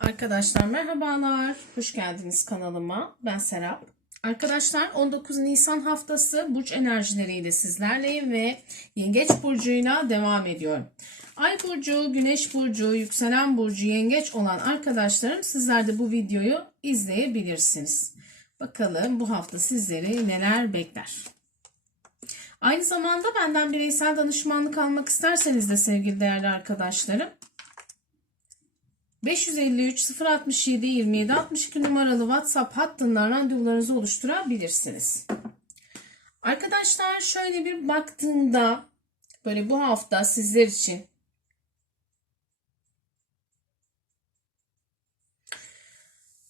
Arkadaşlar merhabalar. Hoş geldiniz kanalıma. Ben Serap. Arkadaşlar 19 Nisan haftası burç enerjileriyle sizlerleyim ve Yengeç burcuyla devam ediyorum. Ay burcu, Güneş burcu, yükselen burcu Yengeç olan arkadaşlarım sizler de bu videoyu izleyebilirsiniz. Bakalım bu hafta sizleri neler bekler. Aynı zamanda benden bireysel danışmanlık almak isterseniz de sevgili değerli arkadaşlarım 553 067 27 62 numaralı WhatsApp hattından randevularınızı oluşturabilirsiniz. Arkadaşlar şöyle bir baktığımda böyle bu hafta sizler için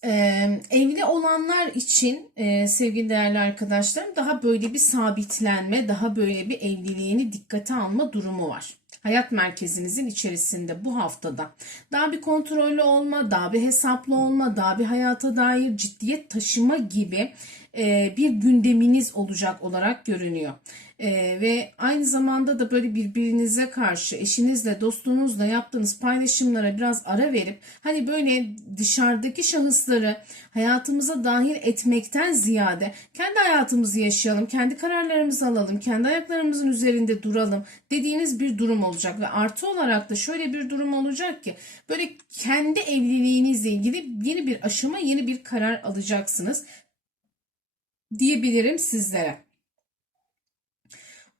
Ee, evli olanlar için e, sevgili değerli arkadaşlarım daha böyle bir sabitlenme, daha böyle bir evliliğini dikkate alma durumu var. Hayat merkezinizin içerisinde bu haftada daha bir kontrollü olma, daha bir hesaplı olma, daha bir hayata dair ciddiyet taşıma gibi e, bir gündeminiz olacak olarak görünüyor. E, ve aynı zamanda da böyle birbirinize karşı eşinizle dostunuzla yaptığınız paylaşımlara biraz ara verip hani böyle dışarıdaki şahısları hayatımıza dahil etmekten ziyade kendi hayatımızı yaşayalım, kendi kararlarımızı alalım, kendi ayaklarımızın üzerinde duralım dediğiniz bir durum olacak ve artı olarak da şöyle bir durum olacak ki böyle kendi evliliğinizle ilgili yeni bir aşama, yeni bir karar alacaksınız diyebilirim sizlere.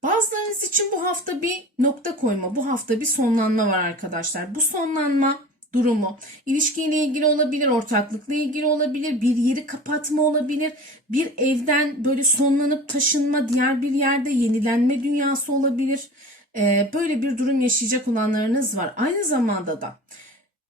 Bazılarınız için bu hafta bir nokta koyma, bu hafta bir sonlanma var arkadaşlar. Bu sonlanma durumu ilişkiyle ilgili olabilir, ortaklıkla ilgili olabilir, bir yeri kapatma olabilir, bir evden böyle sonlanıp taşınma, diğer bir yerde yenilenme dünyası olabilir. Ee, böyle bir durum yaşayacak olanlarınız var. Aynı zamanda da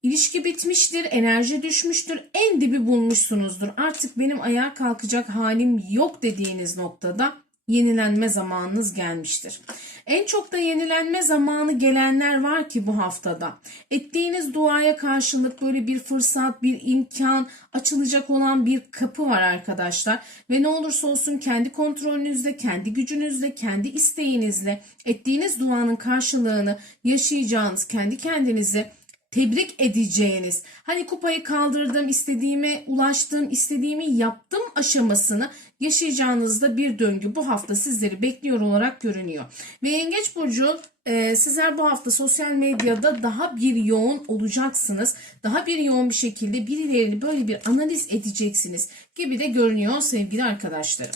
İlişki bitmiştir, enerji düşmüştür, en dibi bulmuşsunuzdur. Artık benim ayağa kalkacak halim yok dediğiniz noktada yenilenme zamanınız gelmiştir. En çok da yenilenme zamanı gelenler var ki bu haftada. Ettiğiniz duaya karşılık böyle bir fırsat, bir imkan, açılacak olan bir kapı var arkadaşlar. Ve ne olursa olsun kendi kontrolünüzde, kendi gücünüzle, kendi isteğinizle ettiğiniz duanın karşılığını yaşayacağınız, kendi kendinizi tebrik edeceğiniz, hani kupayı kaldırdım, istediğime ulaştım, istediğimi yaptım aşamasını yaşayacağınızda bir döngü bu hafta sizleri bekliyor olarak görünüyor. Ve Yengeç Burcu e, sizler bu hafta sosyal medyada daha bir yoğun olacaksınız. Daha bir yoğun bir şekilde birilerini böyle bir analiz edeceksiniz gibi de görünüyor sevgili arkadaşlarım.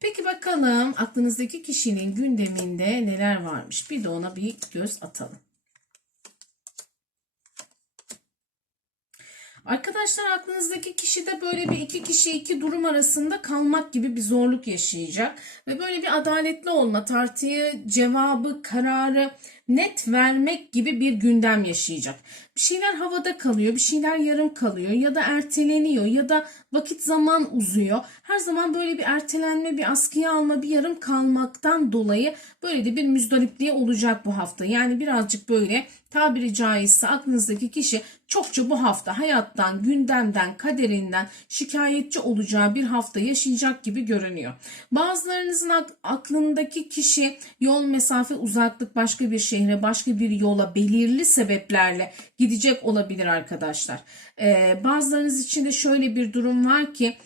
Peki bakalım aklınızdaki kişinin gündeminde neler varmış? Bir de ona bir göz atalım. Arkadaşlar aklınızdaki kişi de böyle bir iki kişi iki durum arasında kalmak gibi bir zorluk yaşayacak. Ve böyle bir adaletli olma, tartıyı, cevabı, kararı net vermek gibi bir gündem yaşayacak. Bir şeyler havada kalıyor, bir şeyler yarım kalıyor ya da erteleniyor ya da vakit zaman uzuyor. Her zaman böyle bir ertelenme, bir askıya alma, bir yarım kalmaktan dolayı böyle de bir müzdaripliğe olacak bu hafta. Yani birazcık böyle tabiri caizse aklınızdaki kişi çokça bu hafta hayattan, gündemden, kaderinden şikayetçi olacağı bir hafta yaşayacak gibi görünüyor. Bazılarınızın aklındaki kişi yol mesafe uzaklık başka bir şehre başka bir yola belirli sebeplerle gidecek olabilir arkadaşlar. Ee, bazılarınız için de şöyle bir durum var ki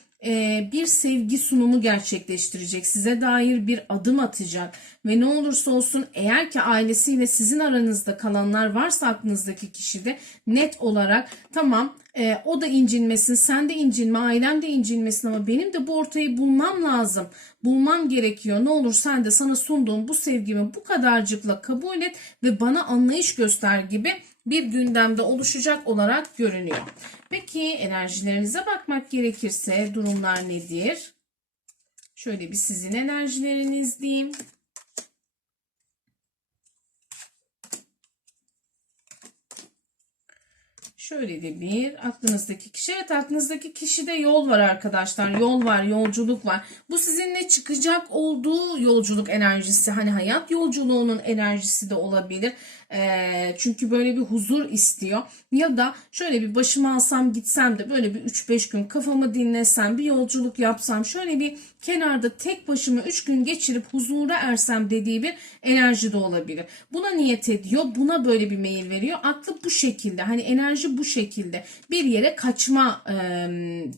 bir sevgi sunumu gerçekleştirecek. Size dair bir adım atacak. Ve ne olursa olsun eğer ki ailesiyle sizin aranızda kalanlar varsa aklınızdaki kişide net olarak tamam e, o da incinmesin, sen de incinme, ailem de incinmesin ama benim de bu ortayı bulmam lazım. Bulmam gerekiyor. Ne olur sen de sana sunduğum bu sevgimi bu kadarcıkla kabul et ve bana anlayış göster gibi bir gündemde oluşacak olarak görünüyor. Peki enerjilerinize bakmak gerekirse durumlar nedir? Şöyle bir sizin enerjileriniz diyeyim. Şöyle de bir aklınızdaki kişi. Evet aklınızdaki kişide yol var arkadaşlar. Yol var, yolculuk var. Bu sizinle çıkacak olduğu yolculuk enerjisi. Hani hayat yolculuğunun enerjisi de olabilir. Ee, çünkü böyle bir huzur istiyor. Ya da şöyle bir başımı alsam gitsem de böyle bir 3-5 gün kafamı dinlesem, bir yolculuk yapsam, şöyle bir kenarda tek başıma 3 gün geçirip huzura ersem dediği bir enerji de olabilir. Buna niyet ediyor, buna böyle bir mail veriyor. Aklı bu şekilde, hani enerji bu şekilde bir yere kaçma e,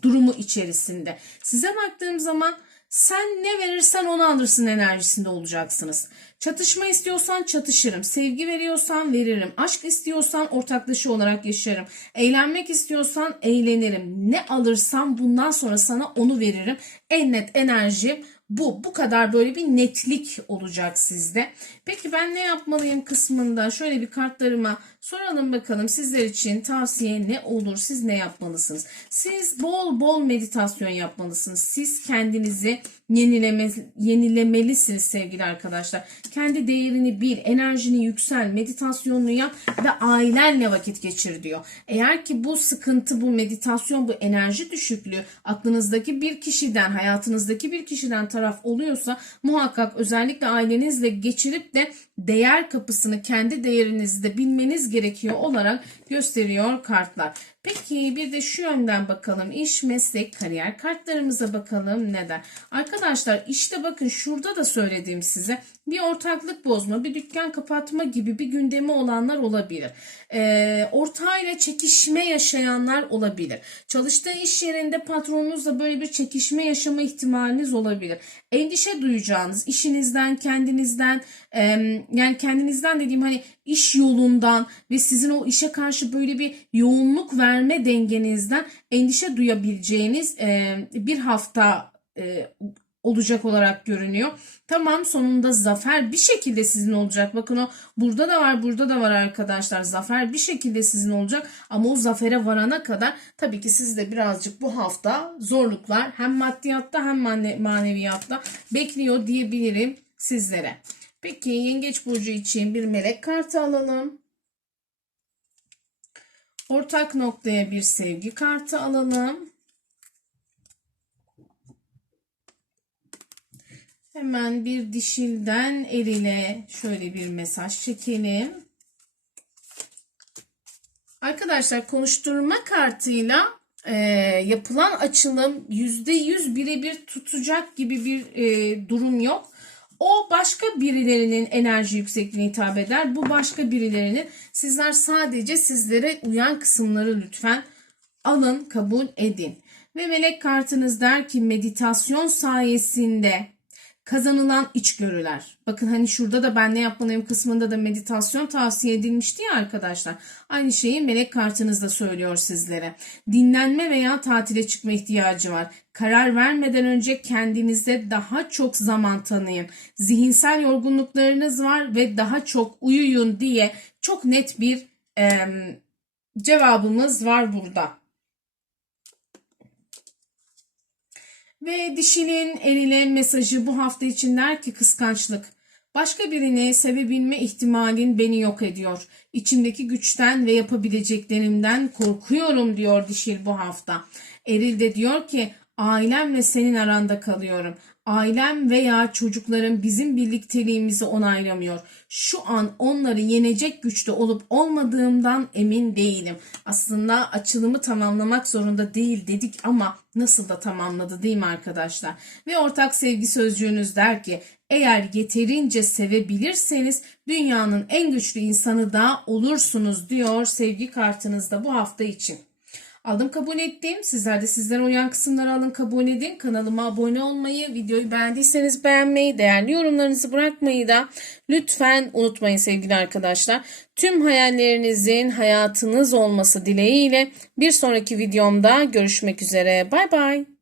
durumu içerisinde. Size baktığım zaman sen ne verirsen onu alırsın enerjisinde olacaksınız. Çatışma istiyorsan çatışırım. Sevgi veriyorsan veririm. Aşk istiyorsan ortaklışı olarak yaşarım. Eğlenmek istiyorsan eğlenirim. Ne alırsam bundan sonra sana onu veririm. En net enerjim bu. Bu kadar böyle bir netlik olacak sizde. Peki ben ne yapmalıyım kısmında şöyle bir kartlarıma soralım bakalım sizler için tavsiye ne olur? Siz ne yapmalısınız? Siz bol bol meditasyon yapmalısınız. Siz kendinizi yenileme, yenilemelisiniz sevgili arkadaşlar. Kendi değerini bil, enerjini yüksel, meditasyonunu yap ve ailenle vakit geçir diyor. Eğer ki bu sıkıntı, bu meditasyon, bu enerji düşüklüğü aklınızdaki bir kişiden, hayatınızdaki bir kişiden taraf oluyorsa muhakkak özellikle ailenizle geçirip de değer kapısını, kendi değerinizi de bilmeniz gerekiyor olarak gösteriyor kartlar. Peki bir de şu yönden bakalım. İş, meslek, kariyer kartlarımıza bakalım neden? Arkadaşlar işte bakın şurada da söylediğim size bir ortaklık bozma, bir dükkan kapatma gibi bir gündemi olanlar olabilir. Ee, ortağıyla çekişme yaşayanlar olabilir. Çalıştığı iş yerinde patronunuzla böyle bir çekişme yaşama ihtimaliniz olabilir. Endişe duyacağınız işinizden, kendinizden, e, yani kendinizden dediğim hani iş yolundan ve sizin o işe karşı böyle bir yoğunluk verme dengenizden endişe duyabileceğiniz e, bir hafta e, olacak olarak görünüyor. Tamam sonunda zafer bir şekilde sizin olacak. Bakın o burada da var burada da var arkadaşlar. Zafer bir şekilde sizin olacak ama o zafere varana kadar tabii ki sizde birazcık bu hafta zorluklar hem maddiyatta hem maneviyatta bekliyor diyebilirim sizlere. Peki yengeç burcu için bir melek kartı alalım. Ortak noktaya bir sevgi kartı alalım. Hemen bir dişilden erile şöyle bir mesaj çekelim. Arkadaşlar konuşturma kartıyla e, yapılan açılım %100 birebir tutacak gibi bir e, durum yok. O başka birilerinin enerji yüksekliğine hitap eder. Bu başka birilerinin sizler sadece sizlere uyan kısımları lütfen alın, kabul edin. Ve melek kartınız der ki meditasyon sayesinde kazanılan içgörüler. Bakın hani şurada da ben ne yapmalıyım kısmında da meditasyon tavsiye edilmişti ya arkadaşlar. Aynı şeyi melek kartınız da söylüyor sizlere. Dinlenme veya tatile çıkma ihtiyacı var. Karar vermeden önce kendinize daha çok zaman tanıyın. Zihinsel yorgunluklarınız var ve daha çok uyuyun diye çok net bir e, cevabımız var burada. Ve dişinin erile mesajı bu hafta için der ki kıskançlık. Başka birini sevebilme ihtimalin beni yok ediyor. İçimdeki güçten ve yapabileceklerimden korkuyorum diyor dişil bu hafta. Eril de diyor ki ailemle senin aranda kalıyorum. Ailem veya çocuklarım bizim birlikteliğimizi onaylamıyor. Şu an onları yenecek güçte olup olmadığımdan emin değilim. Aslında açılımı tamamlamak zorunda değil dedik ama nasıl da tamamladı değil mi arkadaşlar? Ve ortak sevgi sözcüğünüz der ki eğer yeterince sevebilirseniz dünyanın en güçlü insanı da olursunuz diyor sevgi kartınızda bu hafta için. Aldım kabul ettim. Sizler de sizlere uyan kısımları alın kabul edin. Kanalıma abone olmayı, videoyu beğendiyseniz beğenmeyi, değerli yorumlarınızı bırakmayı da lütfen unutmayın sevgili arkadaşlar. Tüm hayallerinizin hayatınız olması dileğiyle bir sonraki videomda görüşmek üzere. Bay bay.